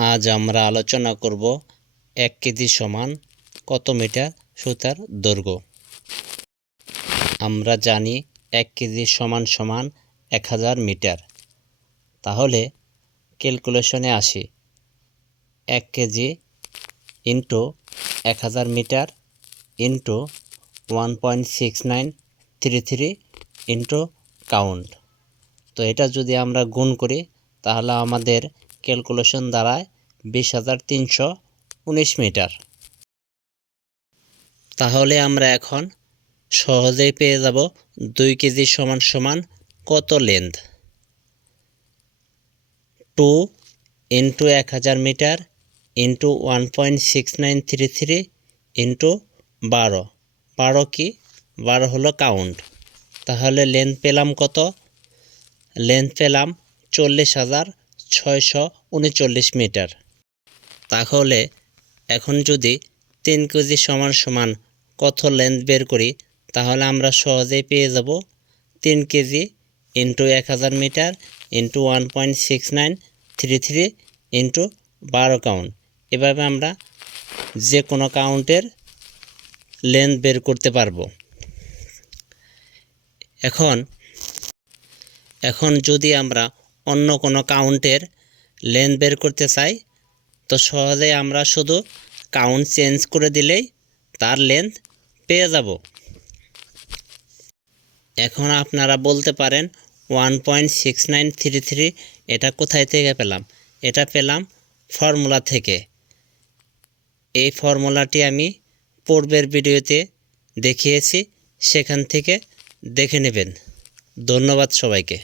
আজ আমরা আলোচনা করব এক কেজি সমান কত মিটার সুতার দৈর্ঘ্য? আমরা জানি এক কেজি সমান সমান এক হাজার মিটার। তাহলে ক্যালকুলেশনে আসি। এক কেজি ইন্টু এক হাজার metre into one point six nine three three into count. তো এটা যদি আমরা গুণ করি, তাহলে আমাদের ক্যালকুলেশন দাঁড়ায় বিশ হাজার তিনশো উনিশ মিটার। তাহলে আমরা এখন সহজেই পেয়ে যাব দুই কেজি সমান সমান কত লেন্থ টু ইন্টু এক হাজার metre into one point six nine three three into বারো। বারো কি? বারো হলো কাউন্ট তাহলে লেন্থ পেলাম কত? লেন্থ পেলাম চল্লিশ হাজার ছয়শো উনচল্লিশ মিটার। তাহলে এখন যদি তিন কেজি সমান সমান কত লেন্থ বের করি, তাহলে আমরা সহজেই পেয়ে যাব তিন কেজি ইন্টু এক হাজার metre into one point six nine three three into বারো কাউন্ট এভাবে আমরা যে কোনো কাউন্টের লেন্থ বের করতে পারব। এখন এখন যদি আমরা অন্য কোনো কাউন্টের লেন্থ বের করতে চাই, তো সহজে আমরা শুধু কাউন্ট চেঞ্জ করে দিলেই তার লেন্থ পেয়ে যাব। এখন আপনারা বলতে পারেন one point six nine three three এটা কোথায় থেকে পেলাম? এটা পেলাম ফর্মুলা থেকে। এই ফর্মুলাটি আমি পূর্বের ভিডিওতে দেখিয়েছি, সেখান থেকে দেখে নেবেন। ধন্যবাদ সবাইকে।